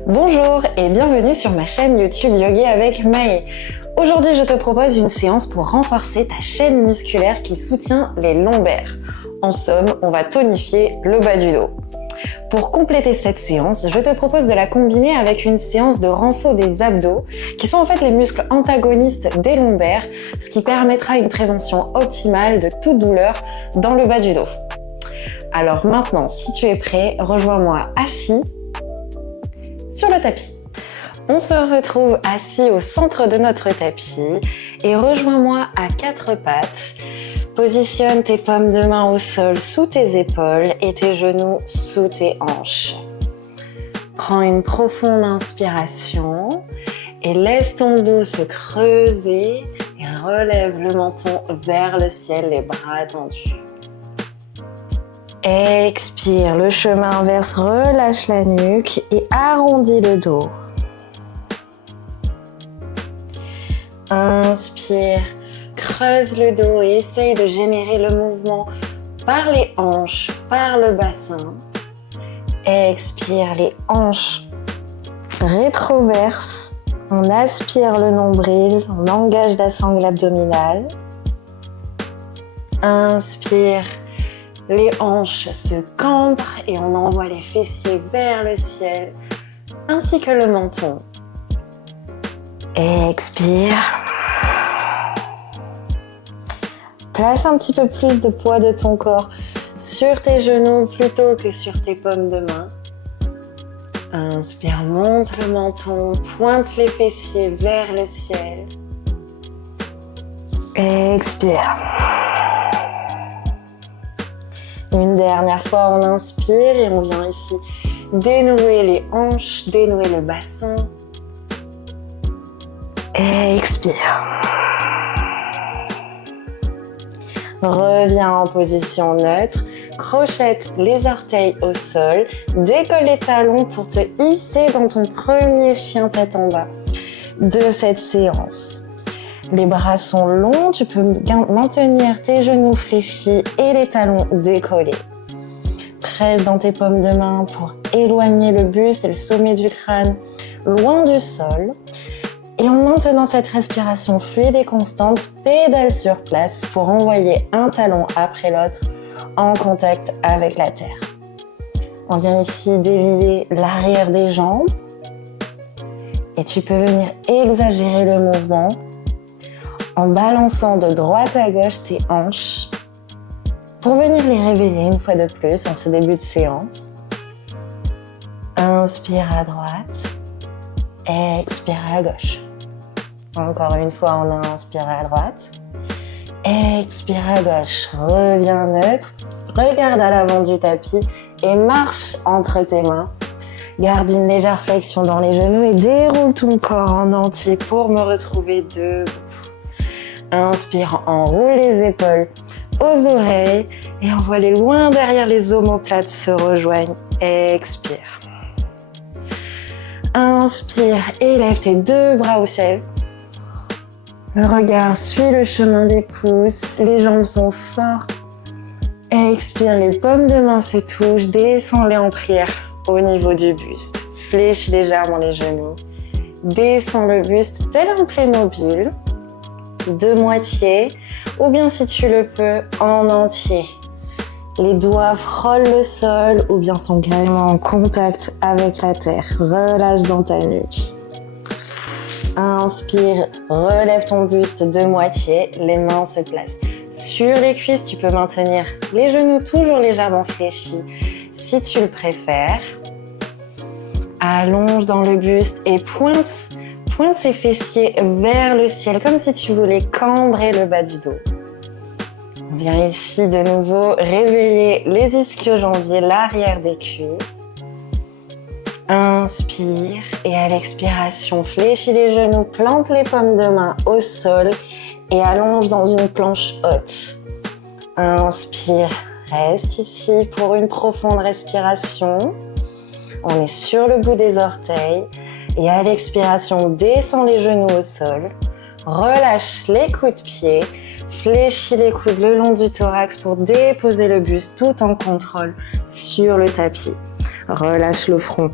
Bonjour et bienvenue sur ma chaîne YouTube Yogi avec Maë. Aujourd'hui, je te propose une séance pour renforcer ta chaîne musculaire qui soutient les lombaires. En somme, on va tonifier le bas du dos. Pour compléter cette séance, je te propose de la combiner avec une séance de renfort des abdos, qui sont en fait les muscles antagonistes des lombaires, ce qui permettra une prévention optimale de toute douleur dans le bas du dos. Alors maintenant, si tu es prêt, rejoins-moi assis sur le tapis. On se retrouve assis au centre de notre tapis et rejoins-moi à quatre pattes. Positionne tes paumes de main au sol sous tes épaules et tes genoux sous tes hanches. Prends une profonde inspiration et laisse ton dos se creuser et relève le menton vers le ciel, les bras tendus. Expire, le chemin inverse, relâche la nuque et arrondis le dos. Inspire, creuse le dos et essaye de générer le mouvement par les hanches, par le bassin. Expire, les hanches rétroversent. On aspire le nombril, on engage la sangle abdominale. Inspire, les hanches se cambrent et on envoie les fessiers vers le ciel, ainsi que le menton. Expire. Place un petit peu plus de poids de ton corps sur tes genoux plutôt que sur tes paumes de main. Inspire, monte le menton, pointe les fessiers vers le ciel. Expire. Une dernière fois, on inspire et on vient ici dénouer les hanches, dénouer le bassin. Expire. Reviens en position neutre, crochette les orteils au sol, décolle les talons pour te hisser dans ton premier chien tête en bas de cette séance. Les bras sont longs, tu peux maintenir tes genoux fléchis et les talons décollés. Presse dans tes paumes de main pour éloigner le buste et le sommet du crâne loin du sol. Et en maintenant cette respiration fluide et constante, pédale sur place pour envoyer un talon après l'autre en contact avec la terre. On vient ici délier l'arrière des jambes et tu peux venir exagérer le mouvement en balançant de droite à gauche tes hanches pour venir les réveiller une fois de plus en ce début de séance. Inspire à droite, expire à gauche. Encore une fois, on inspire à droite, expire à gauche, reviens neutre, regarde à l'avant du tapis et marche entre tes mains. Garde une légère flexion dans les genoux et déroule ton corps en entier pour me retrouver debout. Inspire, enroule les épaules aux oreilles et envoie-les loin derrière les omoplates se rejoignent. Expire. Inspire, élève tes deux bras au ciel. Le regard suit le chemin des pouces, les jambes sont fortes. Expire, les paumes de main se touchent, descends-les en prière au niveau du buste. Fléchis légèrement les genoux. Descends le buste tel un Playmobil. De moitié, ou bien si tu le peux, en entier. Les doigts frôlent le sol ou bien sont carrément en contact avec la terre. Relâche dans ta nuque. Inspire, relève ton buste de moitié, les mains se placent sur les cuisses. Tu peux maintenir les genoux toujours légèrement fléchis si tu le préfères. Allonge dans le buste et pointe ses fessiers vers le ciel, comme si tu voulais cambrer le bas du dos. On vient ici de nouveau réveiller les ischio-jambiers, l'arrière des cuisses. Inspire et à l'expiration, fléchis les genoux, plante les paumes de main au sol et allonge dans une planche haute. Inspire, reste ici pour une profonde respiration. On est sur le bout des orteils. Et à l'expiration, descends les genoux au sol, relâche les coups de pied, fléchis les coudes le long du thorax pour déposer le buste tout en contrôle sur le tapis. Relâche le front,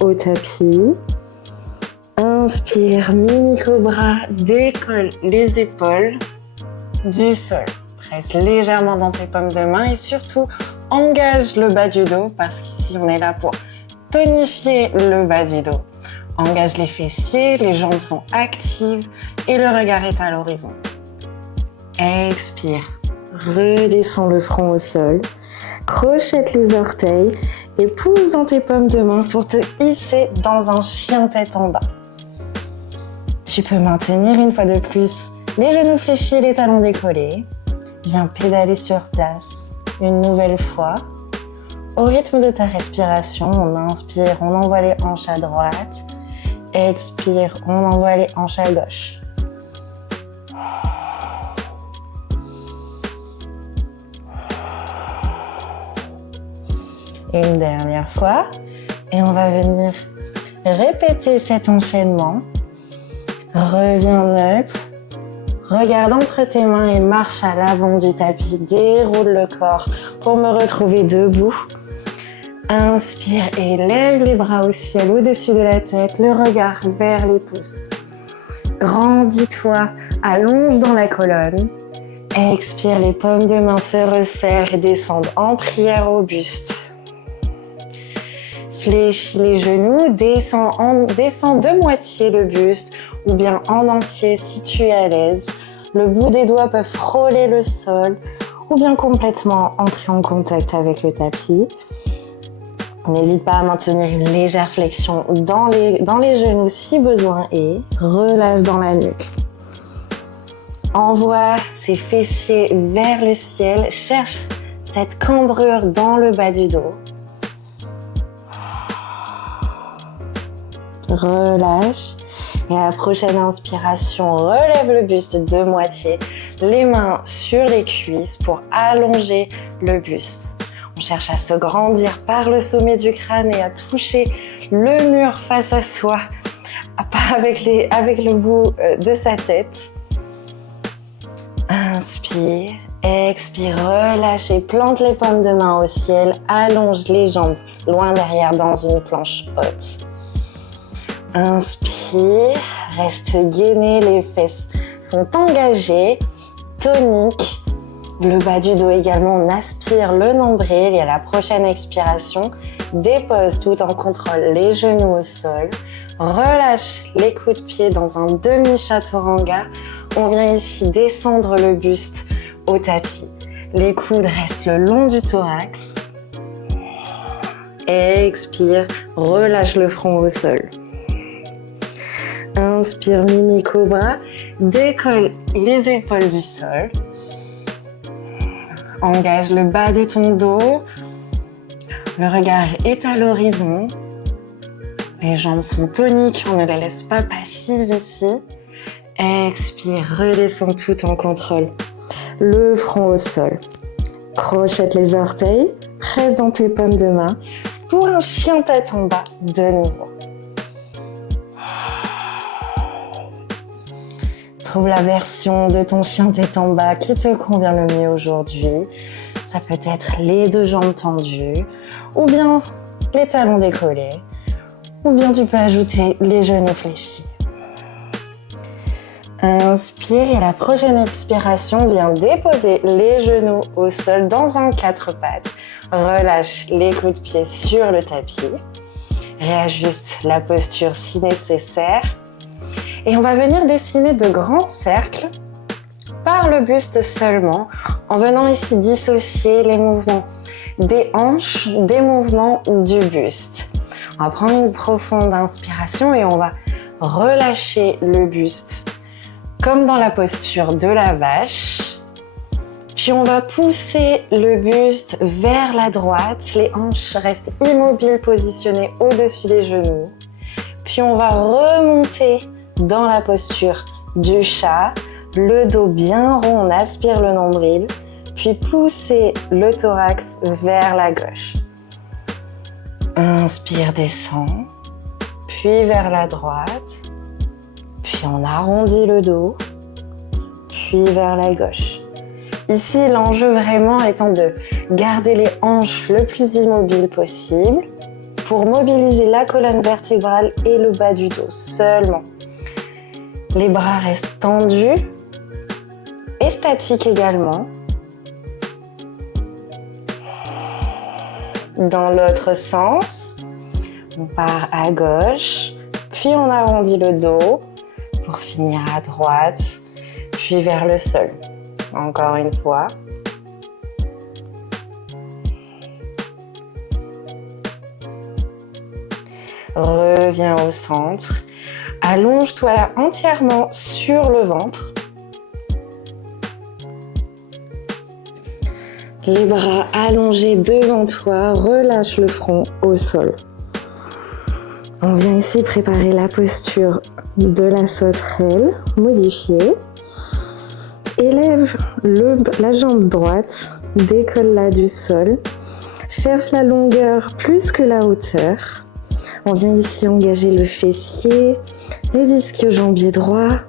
au tapis. Inspire, mini cobra, décolle les épaules du sol. Presse légèrement dans tes paumes de main et surtout engage le bas du dos parce qu'ici on est là pour tonifier le bas du dos. Engage les fessiers, les jambes sont actives et le regard est à l'horizon. Expire, redescends le front au sol, crochette les orteils et pousse dans tes paumes de main pour te hisser dans un chien tête en bas. Tu peux maintenir une fois de plus les genoux fléchis et les talons décollés. Viens pédaler sur place une nouvelle fois. Au rythme de ta respiration, on inspire, on envoie les hanches à droite. Expire, on envoie les hanches à gauche. Une dernière fois. Et on va venir répéter cet enchaînement. Reviens neutre. Regarde entre tes mains et marche à l'avant du tapis. Déroule le corps pour me retrouver debout. Inspire et lève les bras au ciel au-dessus de la tête, le regard vers les pouces. Grandis-toi, allonge dans la colonne. Expire, les paumes de main se resserrent et descendent en prière au buste. Fléchis les genoux, descends de moitié le buste ou bien en entier si tu es à l'aise. Le bout des doigts peut frôler le sol ou bien complètement entrer en contact avec le tapis. N'hésite pas à maintenir une légère flexion dans les genoux si besoin est. Relâche dans la nuque. Envoie ses fessiers vers le ciel. Cherche cette cambrure dans le bas du dos. Relâche. Et à la prochaine inspiration, relève le buste de moitié. Les mains sur les cuisses pour allonger le buste. On cherche à se grandir par le sommet du crâne et à toucher le mur face à soi avec le bout de sa tête. Inspire, expire, relâche et plante les paumes de main au ciel. Allonge les jambes loin derrière dans une planche haute. Inspire, reste gainé, les fesses sont engagées, toniques. Le bas du dos également, on aspire le nombril et à la prochaine expiration, dépose tout en contrôle les genoux au sol. Relâche les coups de pied dans un demi-chaturanga. On vient ici descendre le buste au tapis. Les coudes restent le long du thorax. Expire, relâche le front au sol. Inspire, mini cobra, décolle les épaules du sol. Engage le bas de ton dos. Le regard est à l'horizon. Les jambes sont toniques, on ne les laisse pas passives ici. Expire, redescends tout en contrôle. Le front au sol. Crochette les orteils, presse dans tes paumes de main pour un chien tête en bas de nouveau. Trouve la version de ton chien tête en bas qui te convient le mieux aujourd'hui. Ça peut être les deux jambes tendues, ou bien les talons décollés, ou bien tu peux ajouter les genoux fléchis. Inspire et à la prochaine expiration, viens déposer les genoux au sol dans un quatre pattes. Relâche les coups de pied sur le tapis. Réajuste la posture si nécessaire. Et on va venir dessiner de grands cercles par le buste seulement, en venant ici dissocier les mouvements des hanches des mouvements du buste. On va prendre une profonde inspiration et on va relâcher le buste comme dans la posture de la vache. Puis on va pousser le buste vers la droite, les hanches restent immobiles positionnées au-dessus des genoux. Puis on va remonter dans la posture du chat, le dos bien rond, on aspire le nombril, puis pousser le thorax vers la gauche. Inspire, descend, puis vers la droite, puis on arrondit le dos, puis vers la gauche. Ici, l'enjeu vraiment étant de garder les hanches le plus immobiles possible, pour mobiliser la colonne vertébrale et le bas du dos seulement. Les bras restent tendus et statiques également. Dans l'autre sens, on part à gauche, puis on arrondit le dos pour finir à droite, puis vers le sol. Encore une fois. Reviens au centre. Allonge-toi entièrement sur le ventre. Les bras allongés devant toi, relâche le front au sol. On vient ici préparer la posture de la sauterelle modifiée. Élève la jambe droite, décolle-la du sol. Cherche la longueur plus que la hauteur. On vient ici engager le fessier, les ischio-jambiers droits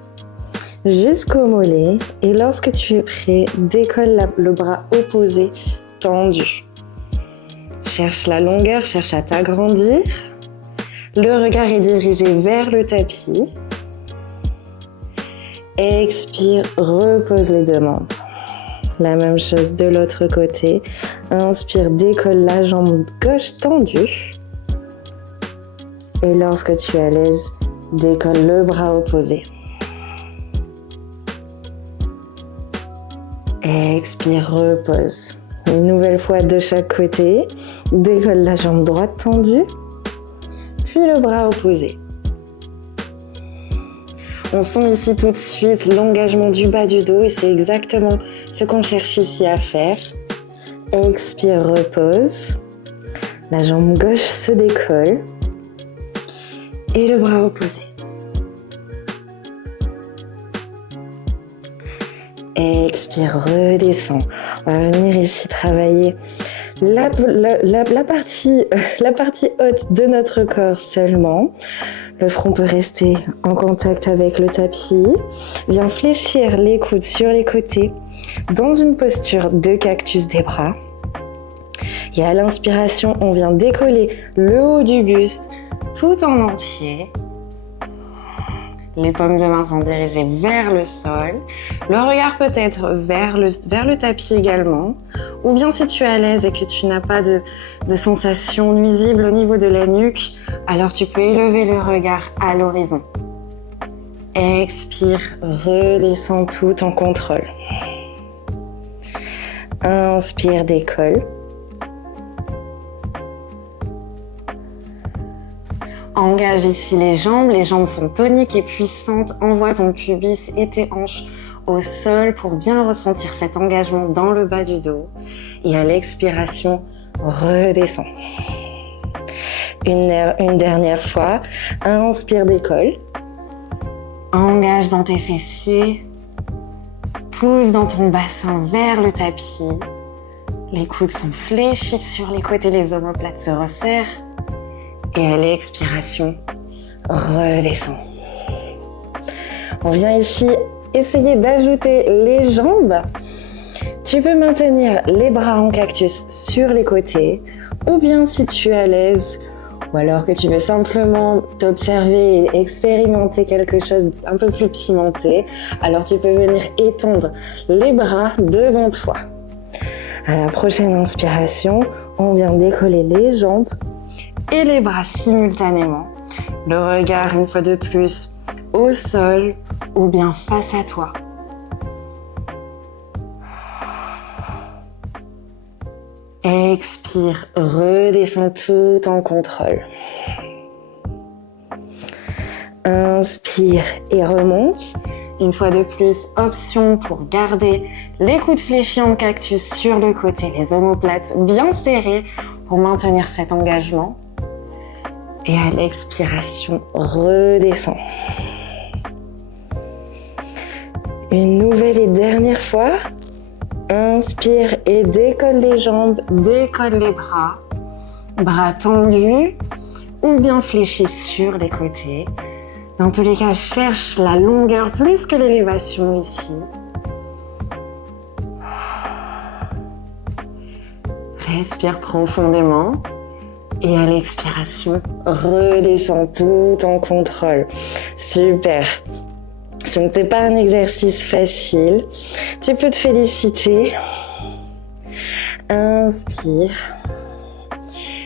jusqu'au mollet. Et lorsque tu es prêt, décolle le bras opposé tendu. Cherche la longueur, cherche à t'agrandir. Le regard est dirigé vers le tapis. Expire, repose les deux membres. La même chose de l'autre côté. Inspire, décolle la jambe gauche tendue. Et lorsque tu es à l'aise, décolle le bras opposé. Expire, repose. Une nouvelle fois de chaque côté. Décolle la jambe droite tendue. Puis le bras opposé. On sent ici tout de suite l'engagement du bas du dos et c'est exactement ce qu'on cherche ici à faire. Expire, repose. La jambe gauche se décolle. Et le bras opposé. Expire, redescend. On va venir ici travailler la partie haute de notre corps seulement. Le front peut rester en contact avec le tapis. Viens fléchir les coudes sur les côtés dans une posture de cactus des bras. Et à l'inspiration, on vient décoller le haut du buste tout en entier. Les paumes de main sont dirigées vers le sol. Le regard peut être vers le tapis également. Ou bien si tu es à l'aise et que tu n'as pas de sensation nuisible au niveau de la nuque, alors tu peux élever le regard à l'horizon. Expire, redescends tout en contrôle. Inspire, décolle. Engage ici les jambes sont toniques et puissantes. Envoie ton pubis et tes hanches au sol pour bien ressentir cet engagement dans le bas du dos. Et à l'expiration, redescends. Une dernière fois, inspire, décolle. Engage dans tes fessiers. Pousse dans ton bassin vers le tapis. Les coudes sont fléchis sur les côtés, les omoplates se resserrent. Et à l'expiration, redescends. On vient ici essayer d'ajouter les jambes. Tu peux maintenir les bras en cactus sur les côtés, ou bien si tu es à l'aise, ou alors que tu veux simplement t'observer et expérimenter quelque chose un peu plus pimenté, alors tu peux venir étendre les bras devant toi. À la prochaine inspiration, on vient décoller les jambes et les bras simultanément. Le regard, une fois de plus, au sol ou bien face à toi. Expire, redescends tout en contrôle. Inspire et remonte. Une fois de plus, option pour garder les coudes fléchis en cactus sur le côté, les omoplates bien serrées pour maintenir cet engagement. Et à l'expiration, redescends. Une nouvelle et dernière fois. Inspire et décolle les jambes, décolle les bras. Bras tendus ou bien fléchis sur les côtés. Dans tous les cas, cherche la longueur plus que l'élévation ici. Respire profondément. Et à l'expiration, redescends tout en contrôle. Super. Ce n'était pas un exercice facile. Tu peux te féliciter. Inspire.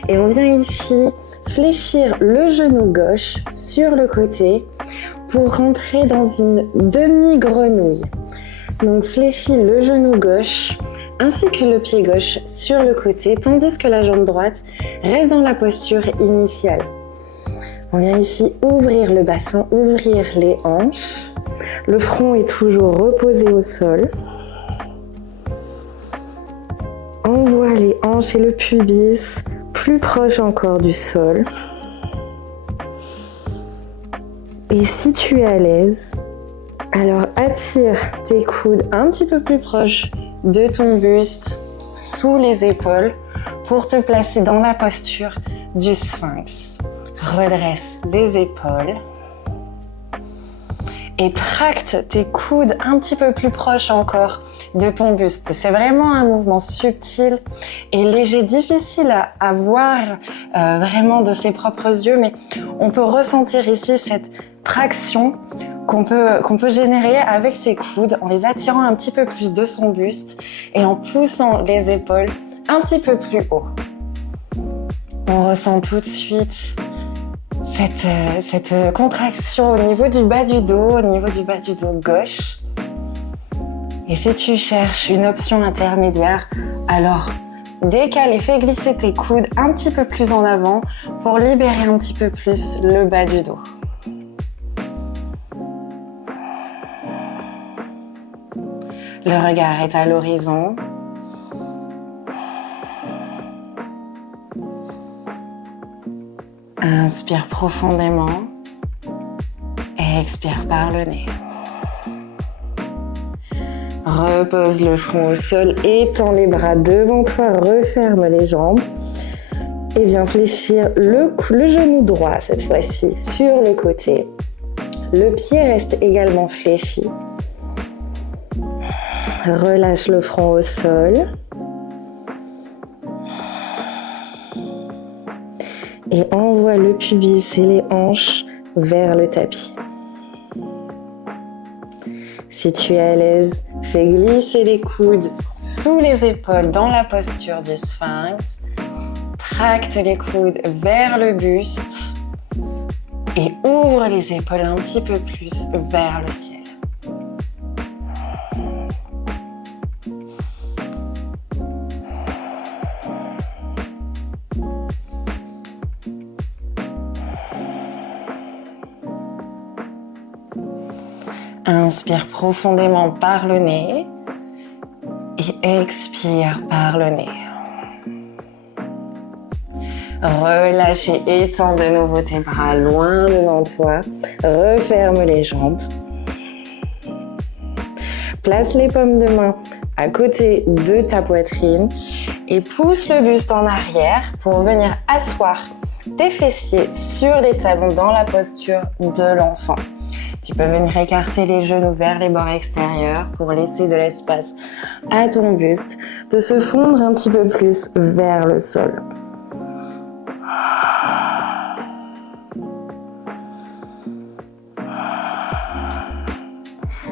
Et on vient ici fléchir le genou gauche sur le côté pour rentrer dans une demi-grenouille. Donc fléchis le genou gauche ainsi que le pied gauche sur le côté, tandis que la jambe droite reste dans la posture initiale. On vient ici ouvrir le bassin, ouvrir les hanches. Le front est toujours reposé au sol. Envoie les hanches et le pubis plus proches encore du sol. Et si tu es à l'aise, alors attire tes coudes un petit peu plus proches de ton buste, sous les épaules, pour te placer dans la posture du sphinx. Redresse les épaules et tracte tes coudes un petit peu plus proches encore de ton buste. C'est vraiment un mouvement subtil et léger, difficile à voir vraiment de ses propres yeux, mais on peut ressentir ici cette traction qu'on peut générer avec ses coudes en les attirant un petit peu plus de son buste et en poussant les épaules un petit peu plus haut. On ressent tout de suite cette contraction au niveau du bas du dos, gauche. Et si tu cherches une option intermédiaire, alors décale et fais glisser tes coudes un petit peu plus en avant pour libérer un petit peu plus le bas du dos. Le regard est à l'horizon. Inspire profondément et expire par le nez. Repose le front au sol, étends les bras devant toi, referme les jambes et viens fléchir le genou droit cette fois-ci sur le côté. Le pied reste également fléchi. Relâche le front au sol. Et envoie le pubis et les hanches vers le tapis. Si tu es à l'aise, fais glisser les coudes sous les épaules dans la posture du sphinx. Tracte les coudes vers le buste et ouvre les épaules un petit peu plus vers le ciel. Inspire profondément par le nez et expire par le nez. Relâche et étends de nouveau tes bras loin devant toi. Referme les jambes. Place les paumes de main à côté de ta poitrine et pousse le buste en arrière pour venir asseoir tes fessiers sur les talons dans la posture de l'enfant. Tu peux venir écarter les genoux vers les bords extérieurs pour laisser de l'espace à ton buste de se fondre un petit peu plus vers le sol.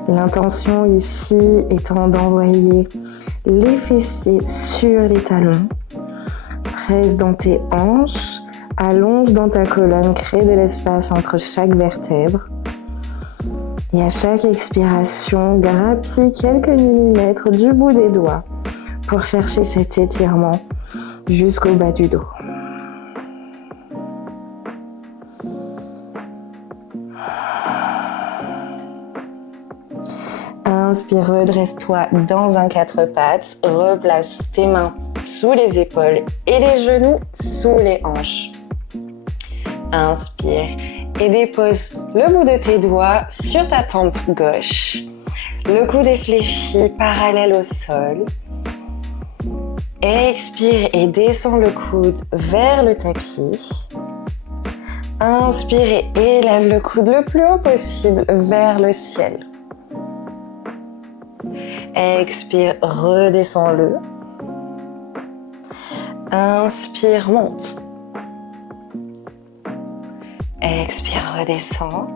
L'intention ici étant d'envoyer les fessiers sur les talons. Reste dans tes hanches, allonge dans ta colonne, crée de l'espace entre chaque vertèbre. Et à chaque expiration, grappille quelques millimètres du bout des doigts pour chercher cet étirement jusqu'au bas du dos. Inspire, redresse-toi dans un quatre pattes, replace tes mains sous les épaules et les genoux sous les hanches. Inspire et dépose le bout de tes doigts sur ta tempe gauche. Le coude est fléchi, parallèle au sol. Expire et descends le coude vers le tapis. Inspire et élève le coude le plus haut possible vers le ciel. Expire, redescends-le. Inspire, monte. Expire, redescends.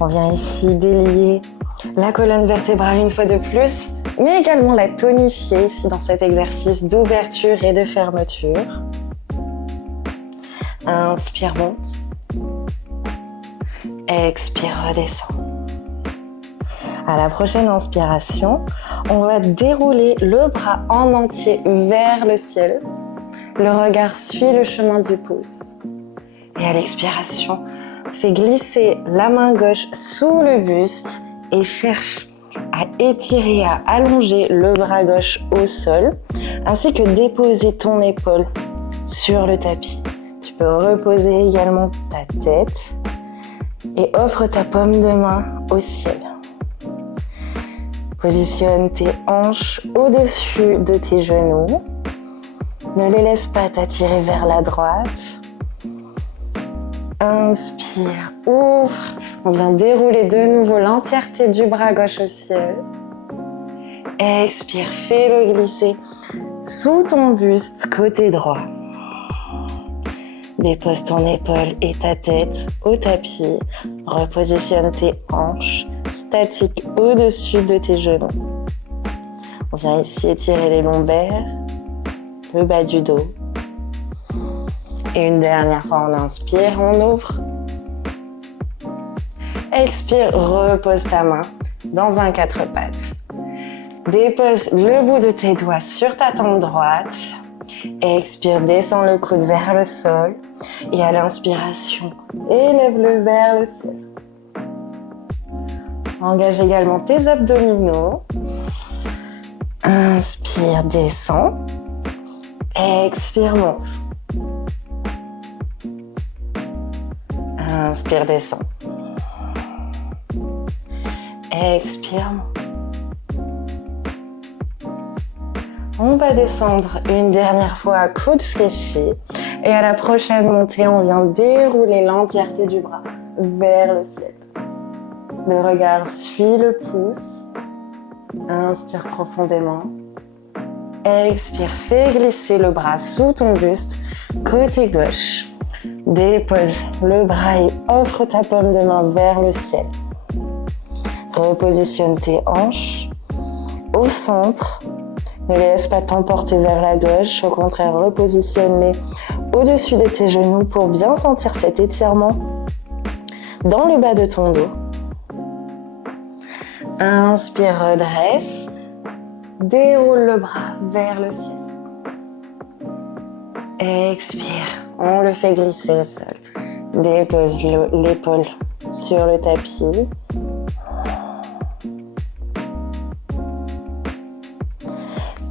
On vient ici délier la colonne vertébrale une fois de plus, mais également la tonifier ici dans cet exercice d'ouverture et de fermeture. Inspire, monte. Expire, redescends. À la prochaine inspiration, on va dérouler le bras en entier vers le ciel. Le regard suit le chemin du pouce. Et à l'expiration, fais glisser la main gauche sous le buste et cherche à étirer, à allonger le bras gauche au sol, ainsi que déposer ton épaule sur le tapis. Tu peux reposer également ta tête et offre ta paume de main au ciel. Positionne tes hanches au-dessus de tes genoux. Ne les laisse pas t'attirer vers la droite. Inspire, ouvre. On vient dérouler de nouveau l'entièreté du bras gauche au ciel. Expire, fais-le glisser sous ton buste côté droit. Dépose ton épaule et ta tête au tapis. Repositionne tes hanches statiques au-dessus de tes genoux. On vient ici étirer les lombaires, le bas du dos. Et une dernière fois, on inspire, on ouvre. Expire, repose ta main dans un quatre pattes. Dépose le bout de tes doigts sur ta tempe droite. Expire, descends le coude vers le sol. Et à l'inspiration, élève-le vers le ciel. Engage également tes abdominaux. Inspire, descends. Expire, monte. Inspire, descends. Expire, monte. On va descendre une dernière fois, coude fléchi. Et à la prochaine montée, on vient dérouler l'entièreté du bras vers le ciel. Le regard suit le pouce. Inspire profondément. Expire, fais glisser le bras sous ton buste, côté gauche. Dépose le bras et offre ta paume de main vers le ciel. Repositionne tes hanches au centre. Ne les laisse pas t'emporter vers la gauche. Au contraire, repositionne-les au-dessus de tes genoux pour bien sentir cet étirement dans le bas de ton dos. Inspire, redresse. Déroule le bras vers le ciel. Expire, on le fait glisser au sol. Dépose l'épaule sur le tapis.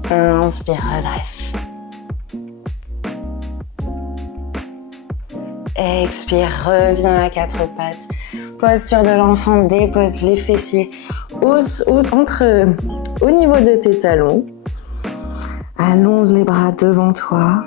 Inspire, redresse. Expire, reviens à quatre pattes. Posture de l'enfant, dépose les fessiers au niveau de tes talons. Allonge les bras devant toi.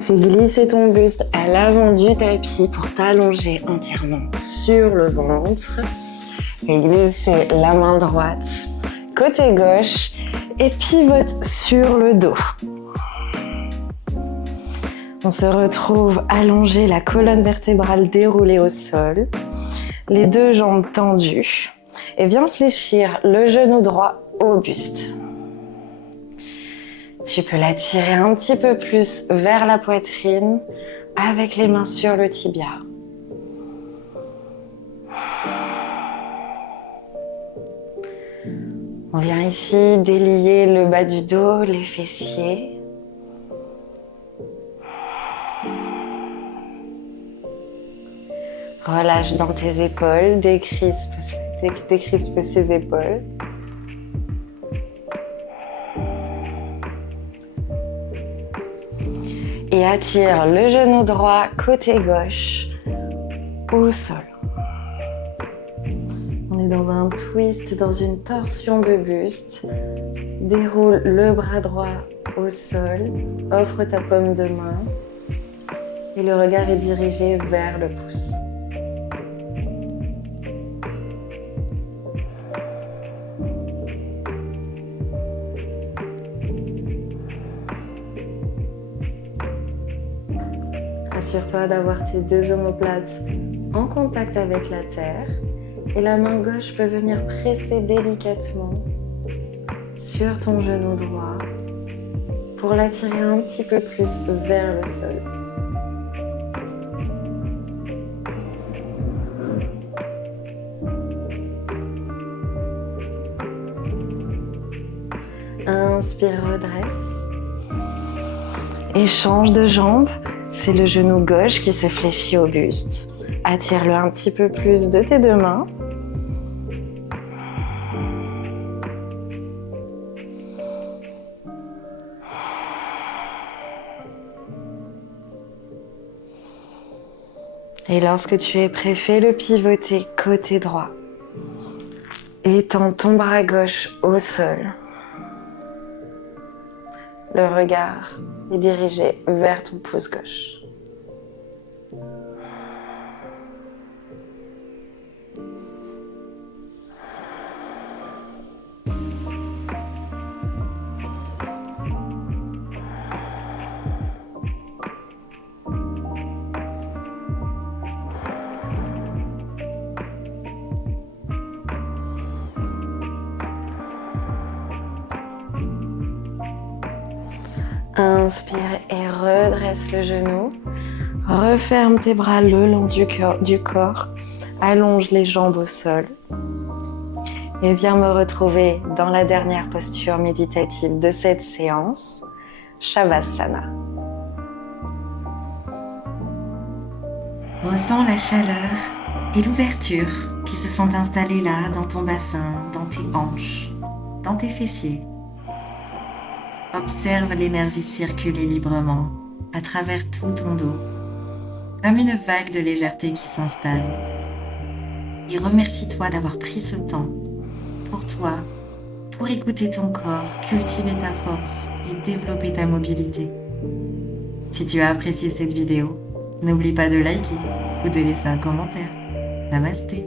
Fais glisser ton buste à l'avant du tapis pour t'allonger entièrement sur le ventre. Fais glisser la main droite côté gauche et pivote sur le dos. On se retrouve allongé, la colonne vertébrale déroulée au sol, les deux jambes tendues et viens fléchir le genou droit au buste. Tu peux l'attirer un petit peu plus vers la poitrine avec les mains sur le tibia. On vient ici délier le bas du dos, les fessiers. Relâche dans tes épaules, décrispe ses épaules. Et attire le genou droit côté gauche au sol. On est dans un twist, dans une torsion de buste. Déroule le bras droit au sol, offre ta paume de main et le regard est dirigé vers le pouce. Assure-toi d'avoir tes deux omoplates en contact avec la terre et la main gauche peut venir presser délicatement sur ton genou droit pour l'attirer un petit peu plus vers le sol. Inspire, redresse. Et change de jambe. C'est le genou gauche qui se fléchit au buste. Attire-le un petit peu plus de tes deux mains. Et lorsque tu es prêt, fais-le pivoter côté droit. Étends ton bras gauche au sol. Le regard est dirigé vers ton pouce gauche. Inspire et redresse le genou. Referme tes bras le long du corps. Allonge les jambes au sol. Et viens me retrouver dans la dernière posture méditative de cette séance, Shavasana. Ressens la chaleur et l'ouverture qui se sont installées là dans ton bassin, dans tes hanches, dans tes fessiers. Observe l'énergie circuler librement à travers tout ton dos, comme une vague de légèreté qui s'installe. Et remercie-toi d'avoir pris ce temps pour toi, pour écouter ton corps, cultiver ta force et développer ta mobilité. Si tu as apprécié cette vidéo, n'oublie pas de liker ou de laisser un commentaire. Namasté.